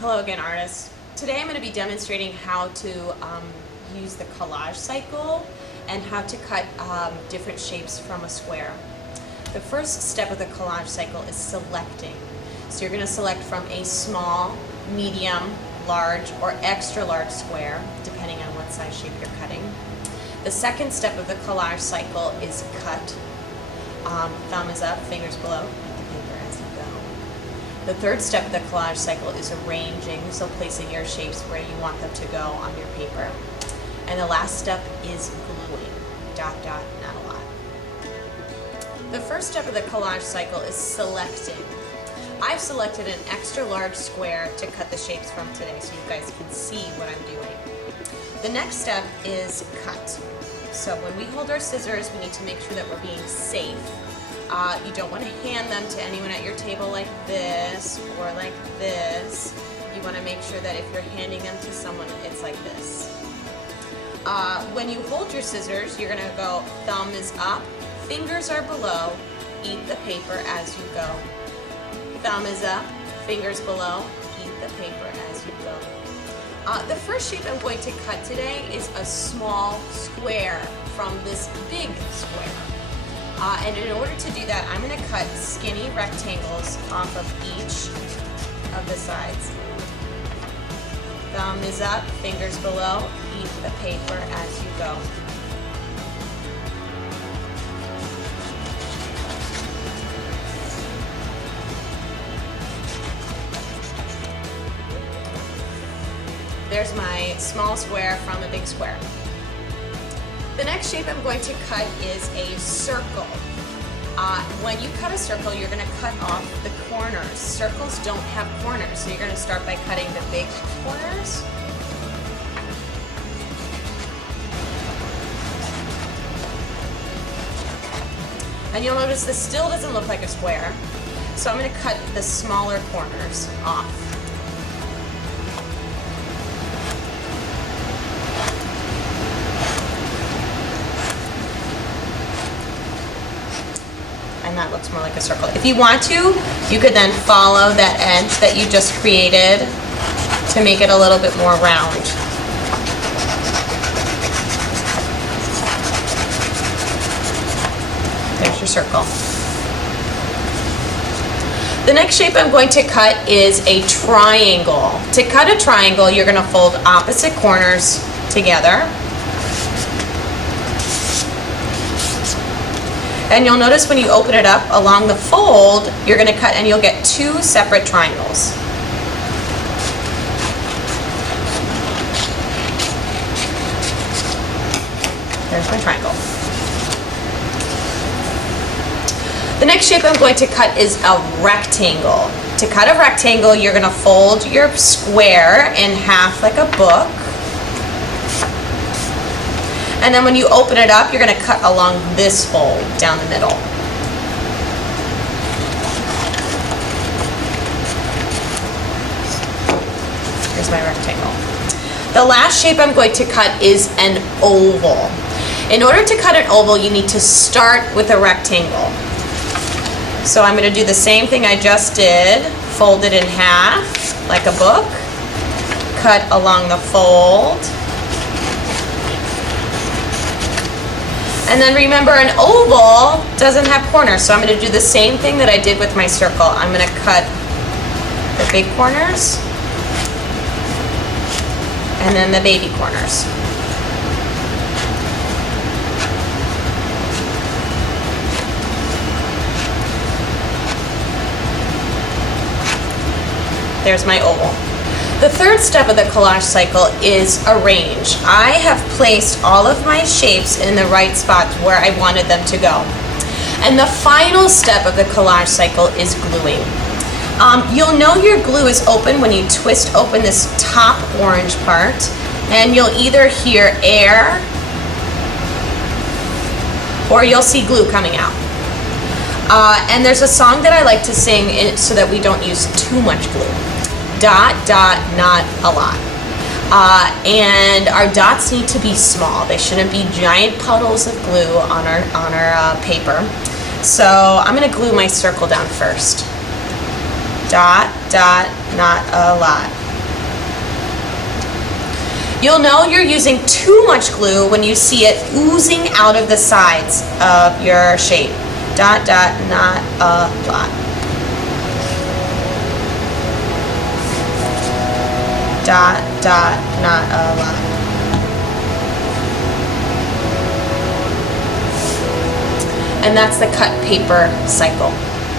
Hello again, artists. Today I'm going to be demonstrating how to use the collage cycle and how to cut different shapes from a square. The first step of the collage cycle is selecting. So you're going to select from a small, medium, large, or extra large square, depending on what size shape you're cutting. The second step of the collage cycle is cut. Thumb is up, fingers below, the paper as you go. The third step of the collage cycle is arranging, so placing your shapes where you want them to go on your paper. And the last step is gluing. Dot, dot, not a lot. The first step of the collage cycle is selecting. I've selected an extra large square to cut the shapes from today so you guys can see what I'm doing. The next step is cut. So when we hold our scissors, we need to make sure that we're being safe. You don't want to hand them to anyone at your table like this or like this. You want to make sure that if you're handing them to someone, it's like this. When you hold your scissors, you're going to go thumb is up, fingers are below, eat the paper as you go. Thumb is up, fingers below, eat the paper as you go. The first shape I'm going to cut today is a small square from this big square. And in order to do that, I'm going to cut skinny rectangles off of each of the sides. Thumb is up, fingers below, eat the paper as you go. There's my small square from a big square. The next shape I'm going to cut is a circle. When you cut a circle, you're going to cut off the corners. Circles don't have corners, so you're going to start by cutting the big corners. And you'll notice this still doesn't look like a square, so I'm going to cut the smaller corners off. And that looks more like a circle. If you want to, you could then follow that edge that you just created to make it a little bit more round. There's your circle. The next shape I'm going to cut is a triangle. To cut a triangle, you're going to fold opposite corners together. And you'll notice when you open it up along the fold, you're going to cut and you'll get two separate triangles. There's my triangle. The next shape I'm going to cut is a rectangle. To cut a rectangle, you're going to fold your square in half like a book. And then when you open it up, you're going to cut along this fold down the middle. Here's my rectangle. The last shape I'm going to cut is an oval. In order to cut an oval, you need to start with a rectangle. So I'm going to do the same thing I just did, fold it in half like a book, cut along the fold. And then remember, an oval doesn't have corners, so I'm going to do the same thing that I did with my circle. I'm going to cut the big corners and then the baby corners. There's my oval. The third step of the collage cycle is arrange. I have placed all of my shapes in the right spots where I wanted them to go. And the final step of the collage cycle is gluing. You'll know your glue is open when you twist open this top orange part, and you'll either hear air or you'll see glue coming out. And there's a song that I like to sing so that we don't use too much glue. Dot, dot, not a lot. And our dots need to be small. They shouldn't be giant puddles of glue on our paper. So I'm going to glue my circle down first. Dot, dot, not a lot. You'll know you're using too much glue when you see it oozing out of the sides of your shape. Dot, dot, not a lot. Dot, dot, not a lot. And that's the cut paper cycle.